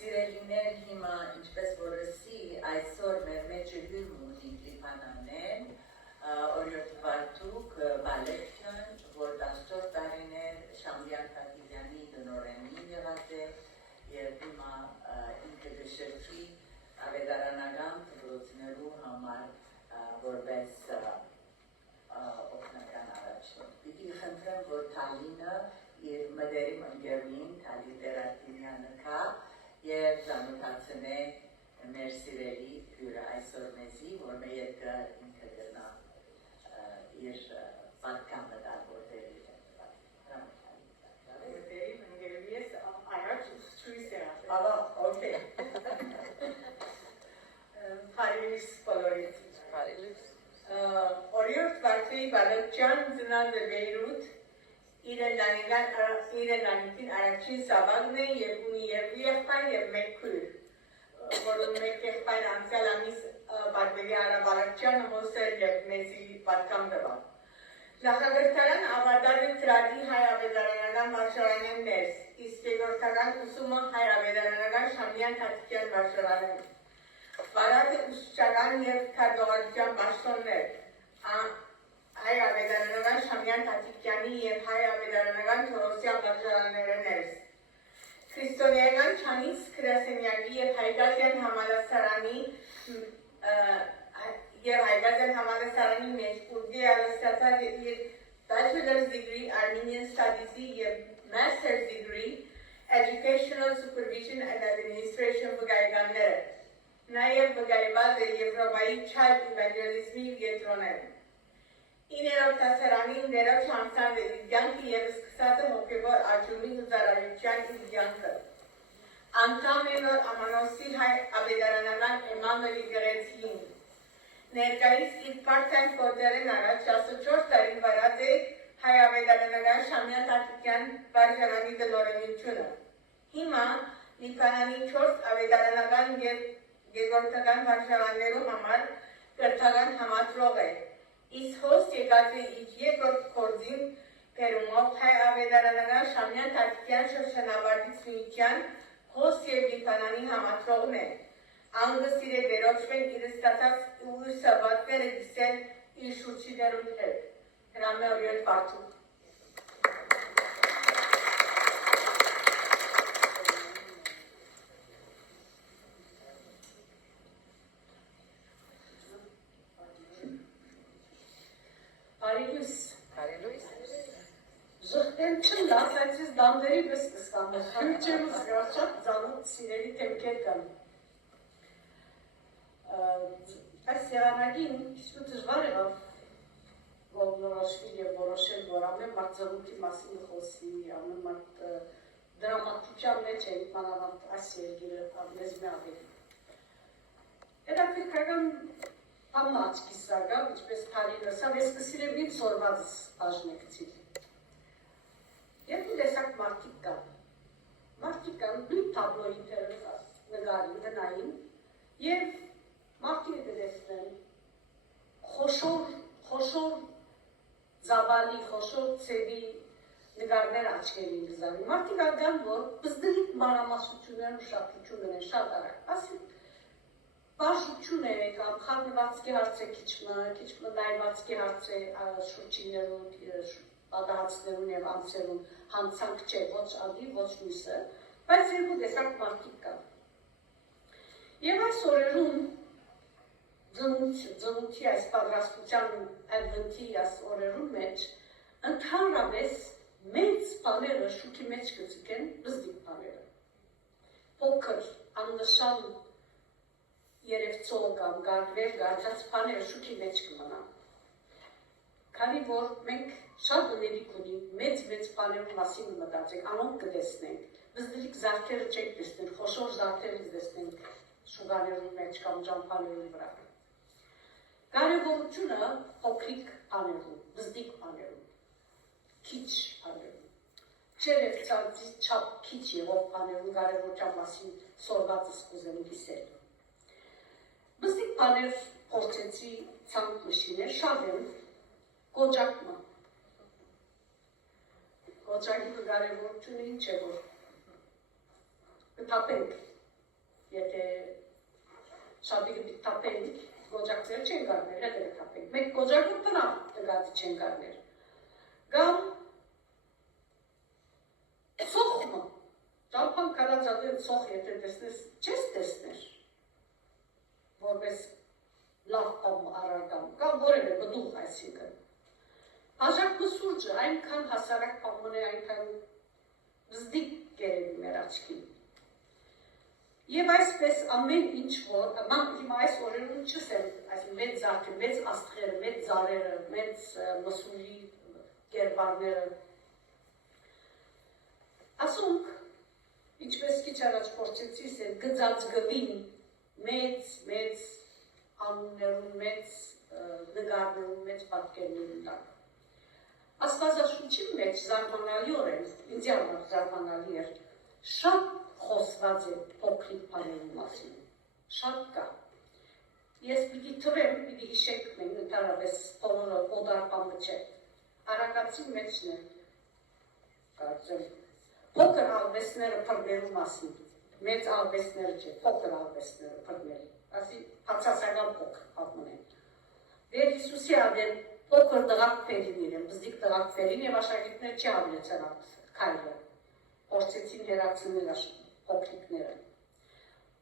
Սիրելիներ հիմա ինչպես որսի այսօր մեր մեջ հյուրմ ունի Լիբանանեն օրյոտ վարդուկ բալեքյան, որ 14 տարիներ Շամբյան Թաթիվյանի դնորենին եղած է և հիմա ինքը դշրճի ավետարանական դրոցներու համար որպես օգնական առաջին։ Պիտի խնդրեմ, որ Թալինը իր մտերիմ ընկերուին Թալի Տերատինյանը կա և զանոթացնե մեր սիրելի հյուրը այսօր մեզի, որ մեր ետքը ինքը գնա իր պատկամը դարվորդերի մտերիմ ընկերուի ես այրաչ ուսչույս է ասել։ Ալա, օքեյ։ Փարիլիս բոլորից։ Փարիլիս։ Օրիորդ Վարդեի Բալեքյան ծնած է Բեյրութ, իր ընտանիքին առաջին սավագն է և ունի երկու եղբայր և մեկ քույր, որում մեկ եղբայր անցյալ ամիս Բարբերի Արա Բալեքյանը հոսել և մեզի պատկամ տվավ։ Նախագծարան ավարտած է Թրադի հայ ավետարանական վարժարանեն ներս, իսկ երկրորդական ուսումը հայ ավետարանական Շամբյան Թաթիկյան վարժարանեն։ Վարած է ուսուցչական և քարտուղարության պաշտոններ, հայ ավետարանական Շամբյան Թաթիկյանի և հայ ավետարանական Թորոսյան վարժարանները ներս։ Քրիստոնեական չանից գրասենյակի և Հայգազյան համալսարանի մեջ ուզգեյալը ստացած իր Bachelor's degree Armenian Studies-ի և Master's degree Educational Supervision and Administration վկայականները, նաև վկայված է Եվրոպայի Child Evangelism-ի կենտրոներում։ 9-րդ դասարանին դերով չանցած է իր կյանքը և սկսած է հոգևոր աճումի ու ծառայության իր կյանքը։ Անդամ է նոր Ամանոսի հայ ավետարանական Էմանուելի եկեղեցին։ Ներկայիս իր part-time գործերեն առաջ 14 տարի վարած է հայ ավետարանական Շամբյան Թաթիկյան վարժարանի տնօրենությունը։ Հիմա Լիբանանի 4 ավետարանական և երկրորդական վարժարաններու համար կրթական համադրող է։ Իսկ հոստ եկած է իր երկրորդ գործին բերումով հայ ավետարանական Շամբյան Թաթիկյան շրջանավարտից միության հոստ և Լիբանանի համադրողն է։ Անգստիր է վերոչվեն իր ստացած ու սավատները դիսել իր շուրջիներուն հետ։ Հրամ է օրյոտ վարդուկ։ Ժխտեն չնլա, բայց ես դանդերի բես կսկամ, հյուրջեմ ու զգարչատ զանոտ սիրելի թեմքեր կան։ Այս եղանակին քիչ դժվար եղավ որոշվել և որոշել, որ ամեն մարդ զղունքի մասին խոսի, ամեն մարդ դրամատուրգիան մեջ է, մանավանդ այս երկիրը մեզ մի ավելի։ Հետաքրքրական բանն աչքիս զարգավ, ինչպես Թալին լսավ, ես կսիրեմ իմ սորվածս բաժնեկցիլ։ Երկու տեսակ մարդիկ կան։ Մարդիկ կան նույն թաբլոյի տերս նգարին, գնային և մարդիկ դեսնեն խոշոր զավալի, խոշոր ծևի նգարներ աչքերին գզարին։ Մարդիկ արգան, որ բզդլիկ մանրամասություններ ու շապություն են շատ արագ։ Ասին բաժություն է կամ խառնվածքի հարց է քիչմը նայվածքի հարց է շուրջիներուն, պատահածներուն և անցերուն հանցանք չէ, ոչ ադի, ոչ լույսը, բայց երկու տեսակ մարդիկ կան։ Եվ այս օրերուն ծնունդի այս պատրաստության advent-ի այս օրերուն մեջ ընդհանրապես մեծ բաները շուքի մեջ կծկեն բզդիկ բաները։ Փոքր, աննշան երևցող կամ գարվեր գարձած բաները շուքի մեջ կմնան։ Քանի որ մենք շատ բնելիք ունենք, մեծ բաներու մասին մտածենք, անոնք կտեսնենք, բզդլիկ զարդերը չենք տեսնենք, խոշոր զարդերը տեսնենք շուգաներու մեջ կամ ճամփաներու վրա։ Կարևորությունը փոքրիկ բաներու, բզդիկ բաներու, քիչ բաներու, չերևցածի չափ քիչ եղող բաներու կարևորության մասին սորվածս կուզեմ կիսել։ Բզդիկ բաներ փորձեցի ցանկ մշիներ շատ են կոճակմը։ Կոճակի կարևորությունը ինչ է որ կթապենք եթե շատի գտապենք, գոջակները չեն գարներ, հետ է գտապենք, մեկ գոջակը տնա տգատի չեն գարներ, գամ սոխմը, ճամպան կարածադեն սոխ եթե տեսնես, չես տեսներ, որպես լավ կամ առարգամ, կամ որև է բդուղ այսինքն, Աժակը սուրջը այնքան հասարակ պամն է, այնքան զդիկ գերելի մեր աչքին։ Եվ այսպես ամեն ինչ որ, հիմա այս օրերուն չսեմ, այս մեծ զարկը, մեծ աստղերը, մեծ զարերը, մեծ մսուրի գերբարները։ Ասոնք, ինչպես քիչ առաջ փորձեցի սեր, գծածգվին մեծ անուններուն, մեծ նգարներուն, մեծ պատկերներուն տակ։ Աստվածաշունչի մեջ զարմանալիորեն, ինձ համար զարմանալի էր, շատ խոսված է փոքրիկ բաների մասին, շատ կա։ Ես պիտի թվեմ, պիտի հիշեք մենք ընդհանրապես բոլորը օդարկամը չէ, արագացի մեջն է, կարծեմ, փոքր արվեստները փրկելու մասին, մեծ արվեստները չէ, փոքր արվեստները փրկելու, ասի հացասական փոքր պատմուն են։ Դեր Հիսուսի ադեն փոքր դղակվերին իրեն, բզդիկ դղակվերին և աշակերտներ չի ավլեցան քայլը, փորձեցին հերացնել փոքրիկները։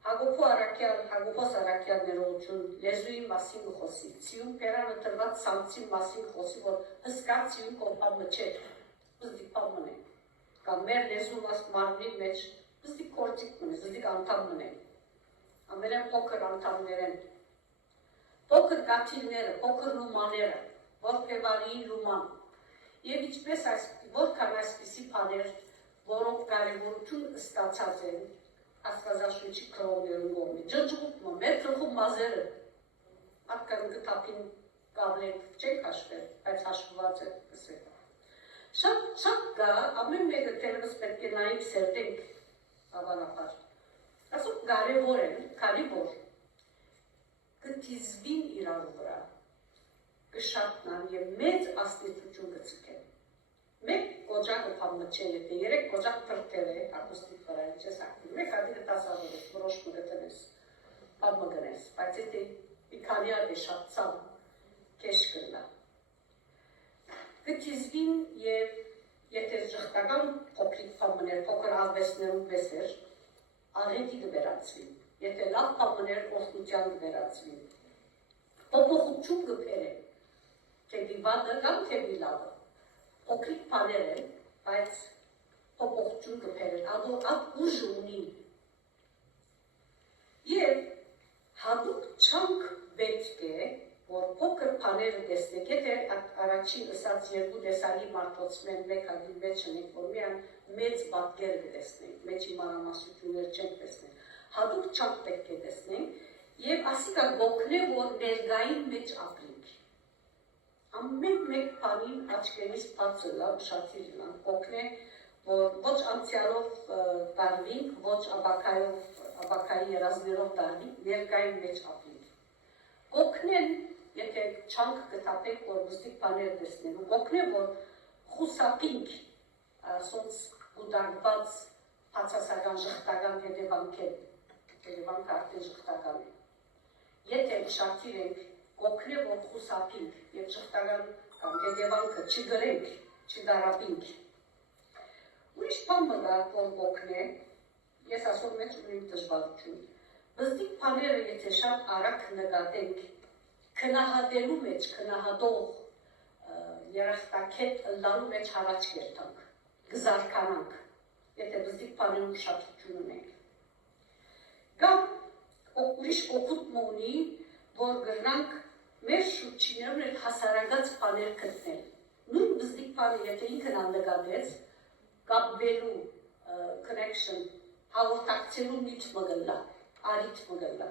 Հակոբոս Արաքյան ներողություն լեզուի մասին խոսի, ցիում պերանը տրված սանցի մասին խոսի, որ հսկա ցիում կոմպամը չէ, բզդիկ պամն է, կամ մեր լեզու մարմնի մեջ բզդիկ կործիկ մն է, բզդիկ անդամ մն է, ամենեն փոքր անդամներ են, փոքր գաթիլները, փոքր լումաները, որպևարի լուման, և ինչպես որքան այսպիսի պաներ, որով կարևորություն ստացած են աստվածաշունչի քրոներուն գոմի, ջրջուկմը, մեր թխում մազերը, ատկան գտապին կավլենք չենք հաշվել, բայց հաշվված է կսել։ Շատ կա, ամեն մեկը թերևս պետք է նայինք սերտենք հավանապար, ասում կարևոր են, քանի որ կտիզվին իրարու վրա, կշատնան և մեծ աստեցություն կծկեն։ Մեկ գոջակը պամը չէ, եթե երեք գոջակ պրտեր է, ակուստիկ վրային չես ակտիվ, մեկ ադիկը տասավորես, բրոշ մը գտնես, պամը գնես, բայց եթե իքանի ադե շատ ծամ, կեշ կրնա։ Կտիզվին և եթե ժխտական փոքրիկ պամներ, փոքր ավվեսներում վեսեր, աղետի կվերացվին, եթե լավ պամներ օխնության կվերացվին, փոփոխություն կպեր է, թեպի վադը կամ թեպի լավը, փոքրիկ պաներ են, բայց փոփոխություն կպեր են, ատ ուժ ունին, և հատուկ չանք պետք է, որ փոքր պաները տեսնեք, եթե առաջին ըսած երկու տեսալի մարդոցմեն մեկ ադի մեջ ընենք, որ միան մեծ բատկեր կտեսնենք, մեջ իմանամասություններ չենք տեսնենք, հատուկ չանք պետք է տեսնենք, և ասիկա գոքն է, որ ներգային մեջ ապրինք։ Ամեն մեկ պանին աչկերիս բացը լավ շատիր լան, գոքն է, որ ոչ անցյալով տարվինք, ոչ աբակայի երազներով տարվինք, ներգային մեջ ապրինք։ Գոքն են, եթե չանք կտապենք, որ վստիկ պաներ տեսնելու, գոքն է, որ խուսապինք, սոնց գուդարգված հացասական ժխտական հետևանք արդեն ժխտական է։ Եթե շատիր ենք, գոքն է, որ խուսապինք և ժխտական կամ հետևանքը չգրենք, չդարապինք։ Ուրիշ պամը դա, որ գոքն է, ես ասոր մեջ ունիմ դժվարություն, վստիկ պաները եթե շատ արագ նկատենք, քնահատելու մեջ, քնահատող երախտակետ լալու մեջ հարաճ կերտանք, գզարկանանք, եթե վստիկ պաներում շատություն ունենք։ Կամ ուրիշ օգուտ մունի, որ գրնանք մեր շուրջիներուն էլ հասարագած պաներ կտնել։ Նույն վստիկ պանը, եթե ինքն անդգադեց, կապվելու connection, հաղորդակցելու միջ մգլլա, արիտ մգլլա։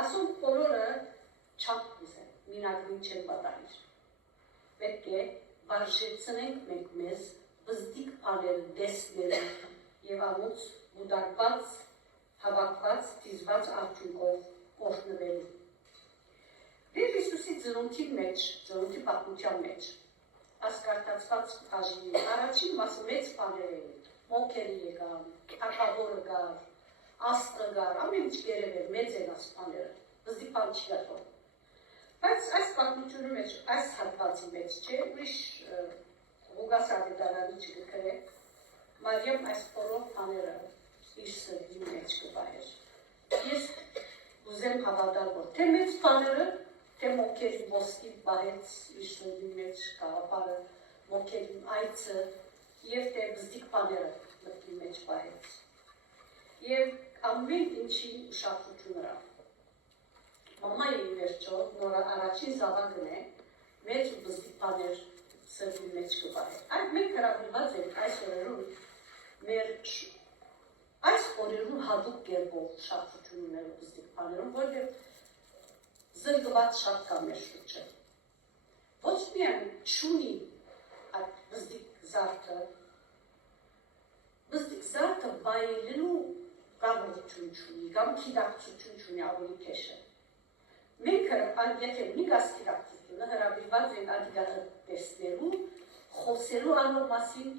Ասում բոլորը չապ ուզեն, մինագրին չեն պատահիր։ Պետք է վարժեցնենք մենք մեզ վզդիկ պաներ դեսնելու և անուց մուդարկված, հավակված, տիզված արդյունքով օրհնվելու։ Դեր Հիսուսի ծնունդի մեջ, ծնունդի պատմության մեջ, ասկարտացված հաժինի, առաջին մասը մեծ պաներ էին, մոքերի եկան, հակավորը գար, աստղգար, ամեն ինչ գերև էր, մեծ են ասպաները, բզդիկ բան չի գատոր։ Բայց այս պատմությունը մեջ, այս հատվածի մեջ չէ, ուրիշ Ղուգաս Աբեդարանի չգքրե, Մարիամ այս բոլոր բաները իր սրտի մեջ կբահեր։ Ես ուզեմ հավատալ, որ թե մեծ բաները, թե մոքերի ոսկի բահեց իր սրտի մեջ գաղափարը, մոքերի այցը, և թե բզդիկ բաները մտքի մեջ բահեց։ Եվ ամեն ինչին ուշադրություն հրավ։ Մամայի վերջո, նորա առաջին զավակն է, մեծ ու բզդիկ բաներ սրտի մեջ կբահեր։ Այդ մենք հրավիրված ենք այս օրերում, մեր այս օրերում հատուկ կերպով ուշադրություն ունելու բզդիկ բաներում, որովհետև զրկված շատ կա մեր շուրջը։ Ոչ միայն չունի այդ բզդիկ զարդը բայելելու կարողություն չունի, կամ գիտակցություն չունի ավելի քեշը։ Մենք եթե մի գաս գիտակցությունը հրավիրված ենք ադիգանը տեսնելու, խոսելու անոր մասին,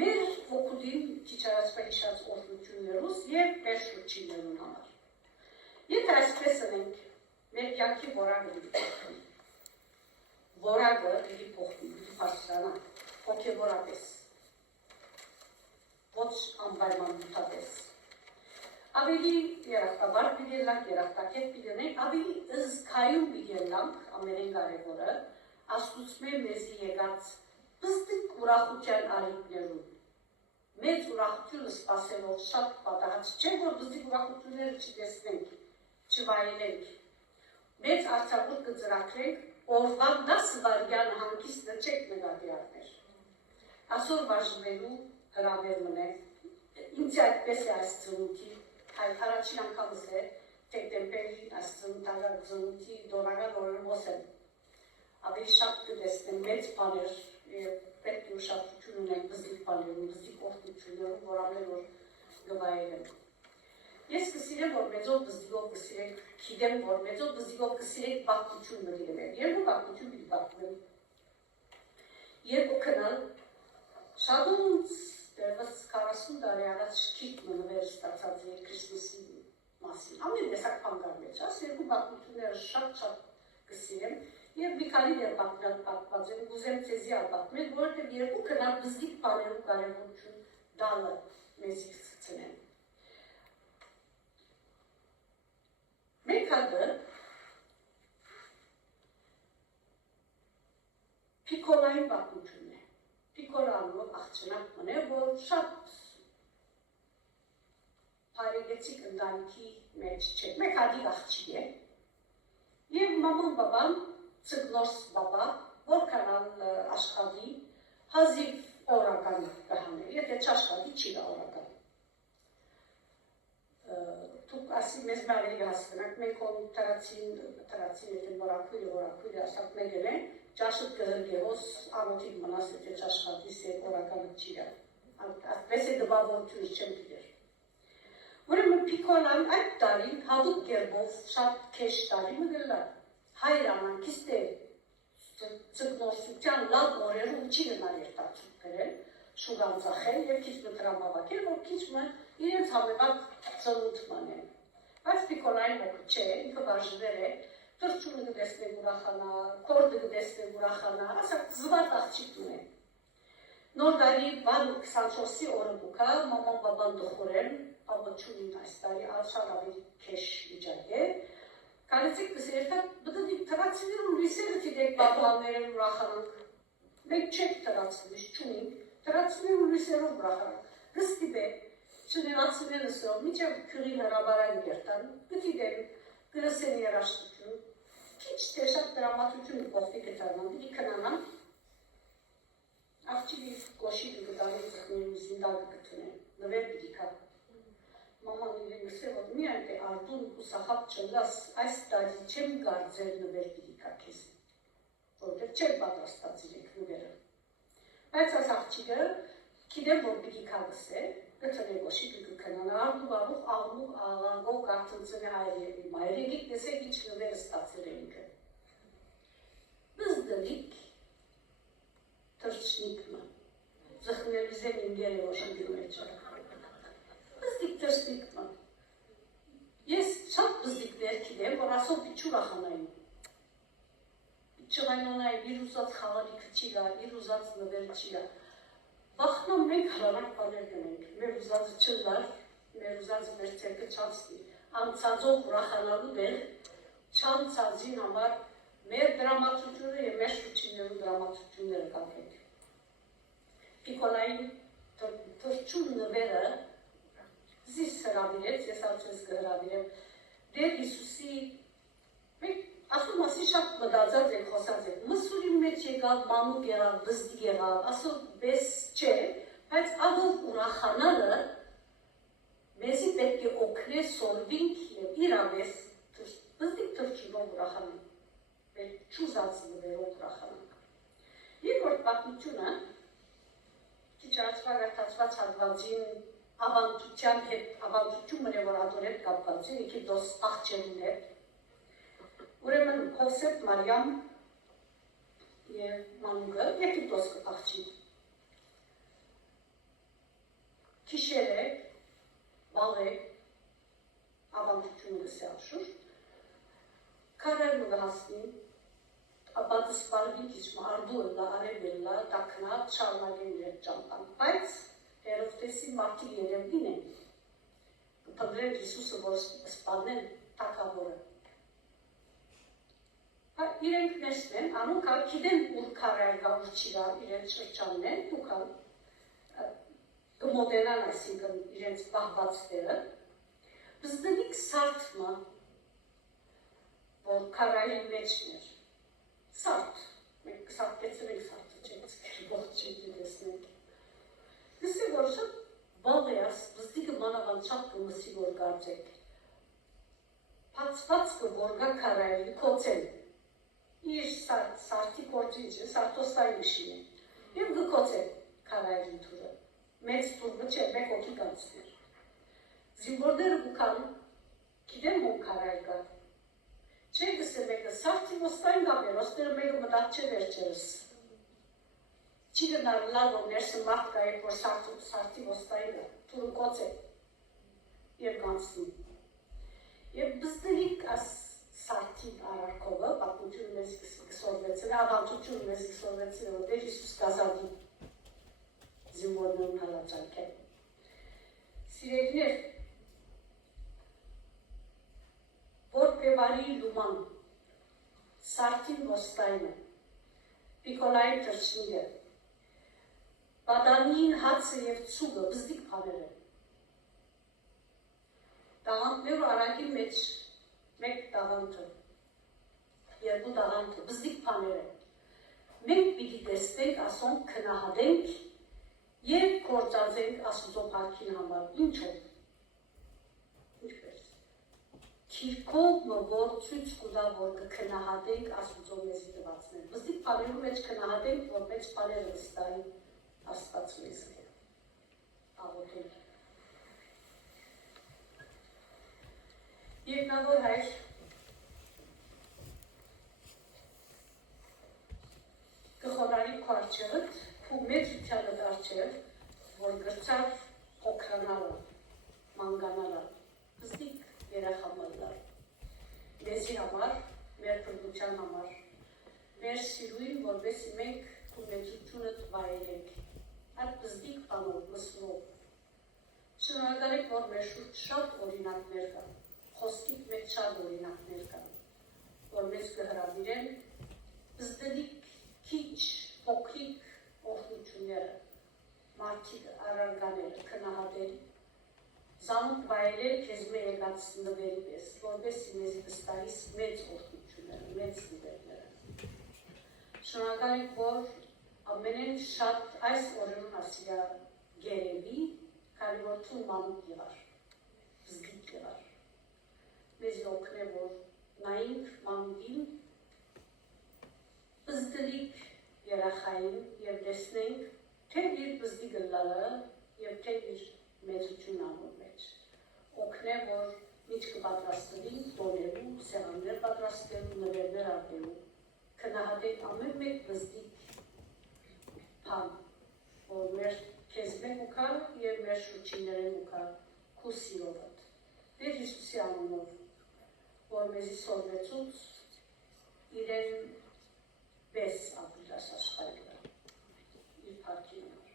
մեր ոգուտին քիչարացվա հիշած օրհնություններուս և մեր շուրջիներուն համար։ Եթե այսպես ենք, մեր կյանքի որակը պիտի փոխվի։ Որակը պիտի փոխվի, պիտի բարձրանա, հոգևորապես, ոչ անպայման բութապես։ Ավելի երախտաբար պիտի ելանք, երախտակետ պիտի ելանք, ավելի ըզգայուն պիտի ելանք, ամենեն կարևորը, աստուծմե մեզի եկած բզդիկ ուրախության արիքներում։ Մեծ ուրախությունը սպասելով շատ պատահած չէ, որ բզդիկ ուրախությունները չտեսնենք, չվայելենք։ Մեծ արձակուրդ կծրագրենք, օրվան 10 վայրկյան հանգիստը չեք նկատի առներ։ Այսօր բաժնվելու հրավեր մնե, ինձ այդպես է այս ծնունդի, առաջին անգամս է, տեկտեմպերի այս ծնունդի դորական օրերում ասեմ, ավելի շատ կտեսնեմ մեծ բաներ, պետք է ուշադրություն ունենք բզդիկ բաներում, բզդիկ օրհնություններում, որ ամեն օր գվայելեմ։ Ես կսիրեմ, որ մեծով բզդիկով կսիրենք, գիտեմ, որ մեծով բզդիկով կսիրենք բաղկություն մտիրեմ, երկու բաղկություն պիտի բաղկվեմ։ Երկու կնալ, շատունց դերվս 40 տարի առաջ քիթ մնվեր ստացած է Քրիստոսի մասին։ Ամեն տեսակ բանկար մեջ, աս երկու բաղկությունները շատ կսիրեմ և մի քանի դեր բաղկված եմ, ուզեմ ծեզի ալպատմել, որովհետև երկու կնալ բզդիկ բաներու կարևորություն դալը մեզի ցցնեն։ Մեկ հատը Պիկոլային բաղկությունն է։ Պիկոլանով աղջնակ մն է, որ շատ պարեգեցիկ ընտանիքի մեջ չէ, մեկ հատիկ աղջիկ է և մաման բաբան ծգնորս բաբա, որ կանալ աշխատի, հազիվ օրական կհանել, եթե չաշխատի չի գա օրական։ Դուք ասի մեզ մավերի հաստնակ, մենք ոն տրացին եթե որակույրը ասակ մեկել են, ճաշըտ կհրգեղոս ամոթիկ մնաս, եթե չաշխատիս և օրականը չի գա։ Այդպես է դբավորությունից չեմ գիտեր։ Ուրեմն Պիկոլան այդ տարին հատուկ կերպով շատ քեշ տարի մգլա։ Հայրամանքիստ է ծգնորսության լավ օրերում չի գնար երտացում կրել, շուգան ծախել և քիչ մտրամավակել, որ քիչ մը իրենց համեմատ ծնունդման են։ Բայց Պիկոլային հոգը չէ, ինքը բաժներ է, թրջունը գտեսնեք ուրախանա, կորդը գտեսնեք ուրախանա, ասակ զվատ աղջիկն է։ Նոր դարի բան 24-ի օրը բուկա, մաման բաբան դխորեն, ամաչունին այս տարի շատ ավելի քեշ վիճակ է։ Կարեցիք կսերտա, բդդի տրացիներում լույսերը թիդեք բաբլաններն ուրախանանք։ Մենք չեք տրացնից չունինք, տրացիներում լույսերով ուրախանանք։ Գստիպ է, չներացիները սով, միջև քրին հրաբարան գերտան, գտիդեմ, գրսեն երաշտություն, քիչ թե շատ դրամատություն կողվի գտանան, դի կնանան, աղջիկի գոշի կգտանին ծխներում զինդագը գտունեն, նվեր բիդիկա։ Մաման իրեն գսե, որ մի այդ է արդուն ու սախապ չնգաս, այս տարի չեմ գարձեր նվեր բիդիկա կեզ, որտեղ չեմ պատրաստած իրեք նվերը։ Բայց այս աղջիկը, կիդեմ, որ բիդիկա գսե, գտնե գոշի կգքնան, արդու առուղ աղմուղ աղանգով կարծնցնե հայրերի, մայրեգիկ տեսեք ինչ նվեր ստացել է ինքը։ Բզդլիկ թրջնիկմը, զխներիզեն ինգեր է ոշնգի մեջը։ Բզդիկ թրջնիկմը, որ ասով իջուրա խանային։ Չղայնոնայի իր ուզած խաղալի քչիրա, իր ուզած նվեր չիրա։ Վախնամ մենք հրարակ բաներ գնենք, մեր ուզածը չլար, մեր ուզածը մեր ցերկը չանցնի, անցածով ուրախանալու դեր չանցածին համար մեր դրամատուրգիաները եւ մեր շուչիներու դրամատուրգիաները կանենք։ Նիկոլային թրջուն նվերը զիս հրավիրեց, ես արդյոք կհրավիրեմ, դեր Հիսուսի մեկ ասում ասի շատ մտածած եք, խոսած եք, մսուրի մեջ եկավ, մանուկ եղավ, բզդիկ եղավ, ասում բես չէ, բայց աղով ուրախանալը մեզի պետք է օգնե սորվինք և իրավես բզդիկ թրջունով ուրախանանք, մեր չուզած նվերով ուրախանանք։ Երկրորդ պատմությունը քիչ առաջվա գարտացված հատվածին ավանդության հետ, ավանդություն մնե որ ադոր հետ կապված է, Եգիպտոս աղջերուն հետ, ուրեմն Հովսեփ Մարիամ եւ մանուկը Եգիպտոս աղջին։ Քիշերը, բաղը, ավանդությունը գսե աշուր, քարերն ու հասնին, ապա դսպարվին քիչմա արդուըլլա, արևելլա, տակնատ, շարունակեն իրեք ճամպան, բայց Հերովտեսի մարդիկ երևին են, կպնդրեն Հիսուսը, որ սպանեն տակավորը։ Իրենք նեշն են, անուկա գիտեն ուր քարայգա ուր չիրա իրենց շրջանն են, դուքա կմոդենան այսինքն իրենց պահվածները, բզդնիկ սարդմը, որ քարայի մեջն էր, սարդ, մենք կսարդեցնենք սարդը չենք սկերբող չենք դեսնենք։ Նսի որ շատ բաղեաս, բզդիկը մանավան շատ կմսի որ գարձեք, պացվածքը որ գա քարայի կոցեն, իր սարդի կործիջը, սարդոստայի նշին է, և գկոցեն քարայի թուրը, մեծ թուրը չէ, մեկ ոգի կանցներ։ Զիմբորդերը գուկան, գիտեմ հոն քարայի գա, չէ գսը մեկը սարդի ոստային գաբեր, ոստերը մեկը մտած չէ վերջերս։ Չի գնար լավ որ ներսը մարդ կա եկ որ սարդի ոստային գա, թուրը կոց է և գանցնի։ Եվ բզդրիկ աս սարդի արարքովը, պատմություն մեզ կսորվեցին, ավանդություն մեզ կսորվեցին, որ դեր Հիսուս կազադի զիմորներուն հալաճանք է։ Սիրելիներ, որ պևարի լուման, սարդին ոստայնը, պիկոլային թրջնիգը, բադանին հացը և ծուգը, բզդիկ պաներ են։ Տաղանտներու արագի մեջ մեկ տաղանթը, երկու տաղանթը, բզդիկ պաներ են։ Մենք պիտի տեսնենք ասոն կնահադենք և կործածենք ասուծո պարքին համար, ինչով, ինչպես, քիրքով որ ծույց կուդա որ կքնահատենք ասուծո մեզի տվածներ, բզդիկ պաներու մեջ կնահատենք, որ մեջ պաները վստայի աստված մեզ է, աղոտենք։ Երկնավոր հայր, կխոնարի քո արջևըտ, քու մեծ ությանդ արջև, որ գրծար օքրանալը, մանգանալը, բզդիկ երախամալլար, մեզի համար, մեր պրդության համար, մեր սիրույն, որվեսի մենք քու մեծությունըտ վայելենք, այդ բզդիկ պանով, մսվով, շնորհակալ եք, որ մեր շուրջ շատ օրինակներ կան, խոսքիք մեջ շատ օրինակներ կան, որ մեզ կհրավիրեն բզդնիկ քիչ, փոքրիկ օգնությունները, մարդիկ արարգաները, քնահատել, զանուկ վայելել քեզ մեր եկած նվերի պես, որպեսզի մեզի վստահիս մեծ օգնությունները, մեծ նվերները։ Շնորհակալ եք, որ ամենեն շատ այս օրերուն ասիրա գերելի, քանի որ թուն մանուկ եղար, բզդիկ եղար։ Մեզ օգնե, որ նայինք մանուկին, բզդլիկ երախային և դեսնենք թե իր բզդիկը լալը և թե իր մեծություն անոր մեջ։ Օգնե, որ միջ կպատրաստվի տոնելու, սեղաններ պատրաստելու, նվերներ արտելու, կնահատենք ամեն մեկ բզդիկ պան, որ մեր քեզ մեկ ուկա և մեր շուրջիներեն ուկա քու սիրովըտ։ Դեր Հիսուսի անունով որ մեզի սովետուց իրեն բես ապրած աշխարհի վրա, իր փառքի համար։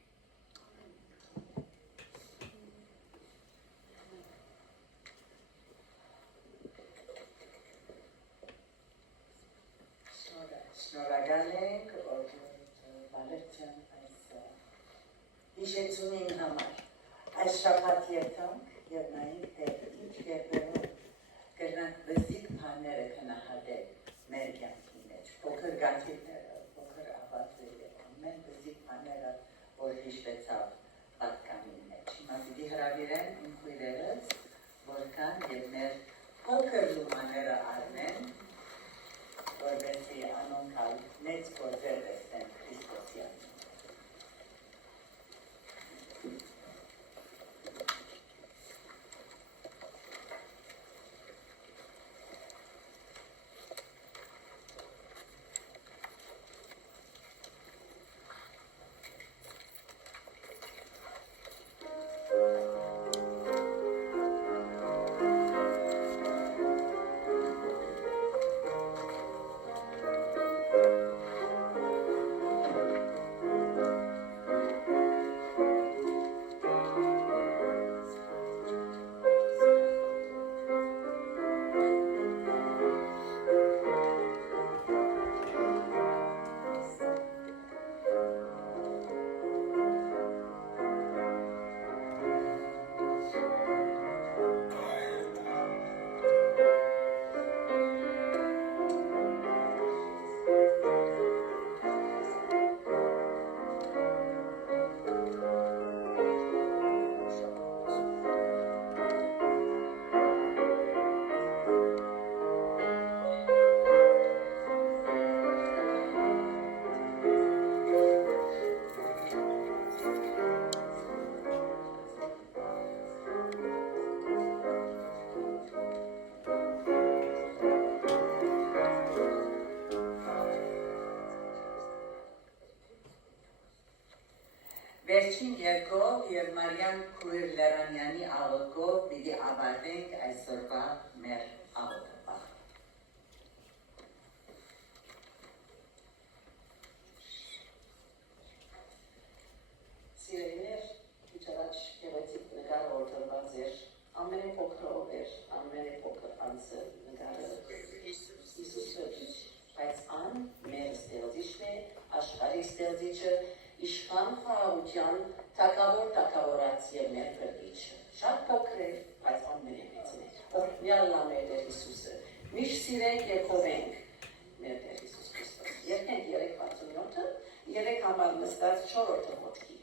Շնորհակալ ենք Վալերցյան այս հիշեցումին համար։ Այս շաբաթ երթանք եւ նայենք թե ինչ կերպերով կրնանք բզիկ բաները քնահատել մեր կյանքի մեջ, փոքր գաթիվները, փոքր աղբատները, ամեն բզիկ բաները, որ հիշվեցավ պատկամի մեջ։ Հիմա պիտի հրավիրեն իմ քույրերս, որքան եւ մեր փոքր լումաները առնեն, որովհետեւ անոնքալ մեծ գործեր տեսնեն Քրիստոսյան։ Վերջին երկով եւ Մարիամ Քույր Լերանյանի աղոթքով պիտի ավարտենք այսօրվա մեր աղոթքը։ Սիրելիներ, իջարաչ գեղեցիկ նկարը օրդրված էր, ամենափոքրով էր, ամենափոքր անձը նկարը Հիսուսը իր, բայց ան մեր ստեղծիչն է, աշխարհի ստեղծիչը, իշխան խաղաղության թակավորած եւ մեր փրկիչը։ Շատ փոքր է, բայց ամենամեծն է։ Օրհնյալ մեր Տեր Հիսուսը։ Միշտ սիրենք եւ խորենք մեր Տեր Հիսուս Քրիստոս։ Երկենք 3:67-ը, 3 համար նստած 4-րդ ոտքի։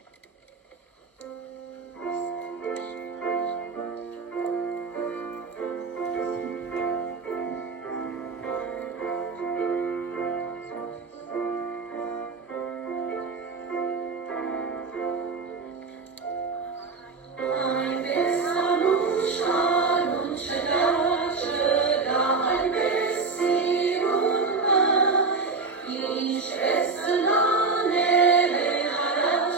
Ishvesnane araç,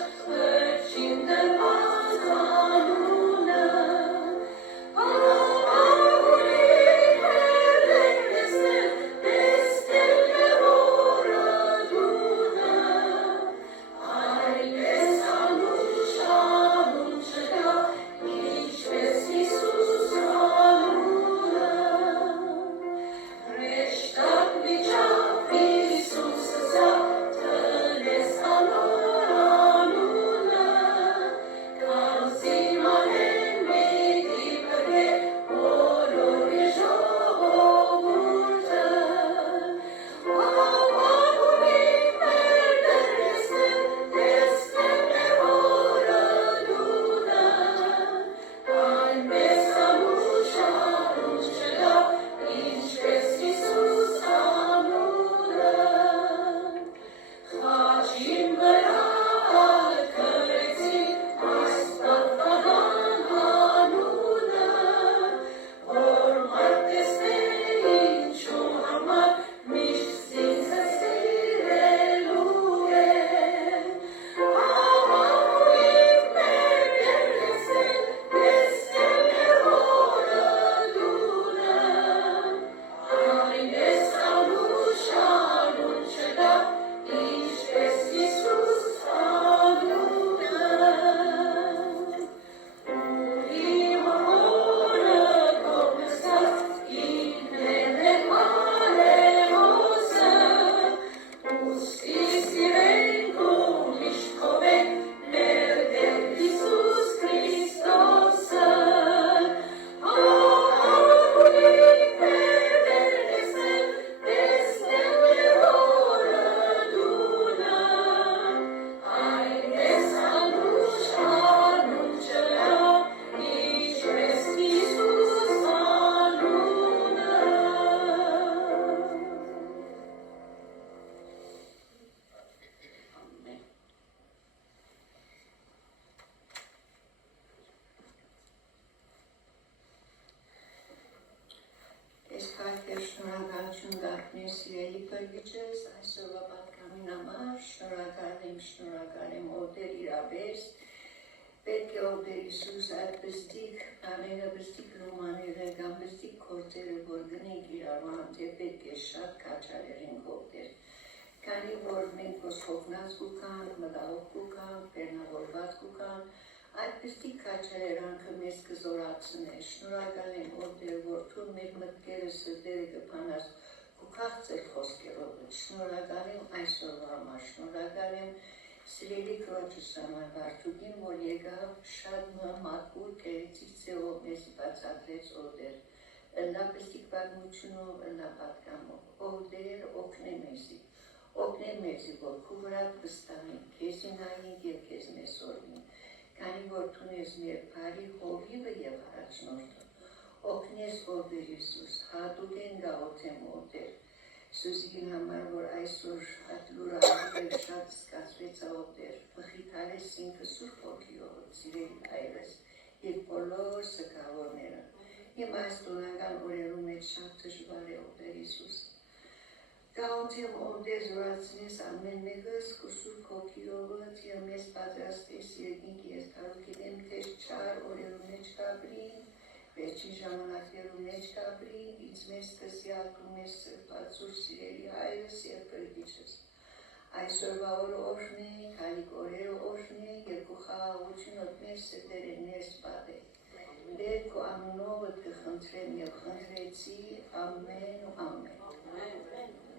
Փրկիչս այսօրվա պատկամին համար շնորհակալ եմ օդեր իրաբես, պետք է օդեր Իսուս այդ բստիկ բաները, բստիկ լոմաները, կամ բստիկ կործերը, որ գնենք իրարման, թե պետք է շատ կաչալերենք օդեր, քանի որ մենք ոս հոգնած կուքան, մտահոգ կուքան, բեռնավորված կուքան, այդ բստիկ կաչալերանքը մեզ կզորացնե, շնորհակալ եմ օդեր, որ թուն մեր մտքերը սրտերը կփանաս քաղցր խոսքերով, շնորհակալ եմ այսօրվա համար, շնորհակալ եմ սիրելի քրոջս համար Վարդուկին, որ եկավ շատ մատուր գեղեցիկ ձևով մեզ բացատրեց օդեր, նա բստիկ պատմությունով, նա պատկամով, օդեր օգնե մեզի, որ քու վրա վստահենք, քեզի նայենք և քեզ մեսօրվենք, քանի որ թունես մեր բարի հովիվը և առաջնորդը, օգնես օդեր Իսուս, հատուկ են գաղութեմ օդեր, Սուզիկին համար, որ այսօր այդ լուրը ավելի շատ սկացվեց օդեր, մխիթարես ինքը Սուրբ Հոգիով, սիրելի այրես, և բոլոր սգավորները, իմ այս տոնական օրերում մեջ շատ դժվար է օդեր Իսուս, գաղութեմ օդեր զորացնես ամեն մեկս քո Սուրբ Հոգիով, և մեզ պատրաստես երկինք ես կարող գիտեմ, թե չար օրերում մեջ կապրին, Վերջին ժամանակներում մեջ կապրի, ինձ մեզ կսյալքում ես սրպացուր սիրելի հայրս և փրկիչս։ Այսօրվա օրը օրհնե, քալիք օրերը օրհնե, և քո խաղաղությունդ մեր սրտերը ներս պատե։ Դեր քո անունով կխնդրեմ և խնդրեցի, ամեն ու ամեն։